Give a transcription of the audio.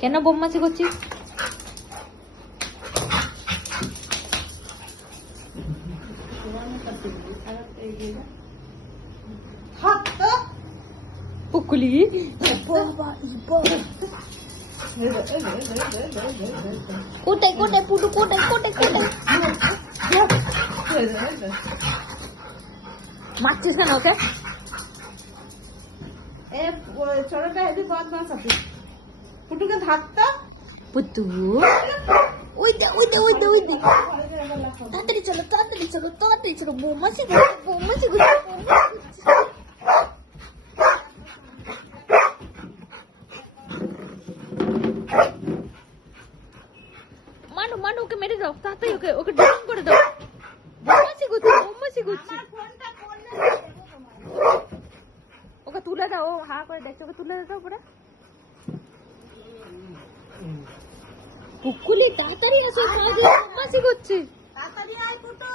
কেন বদমাশি করছিস? পুকুলি কোথায় কোথায় পুটু কোথায় কোথায় কোথায় মারছিস কেন ওকে? ছোটটা হেবি বদমাস আছে, পুটুকে ধাক্কা। পুতু ওই দে ওই দে ওই দে ওই দে, তাড়াতাড়ি চলো তাড়াতাড়ি চলো তাড়াতাড়ি চলো, বৌমাসি করছে বৌমাসি করছে মানো মানো, ওকে মেরে দাও তাড়াতাড়ি, ওকে ওকে ডাউন করে দাও। বৌমাসি করছে বৌমাসি করছে, ওকে তুলে দাও, ও হা করে দেখছে, ওকে তুলে দাও পরে। কুকুলি তাড়াতাড়ি আসো, বৌমাসি করছে। তাড়াতাড়ি আয় পুটু।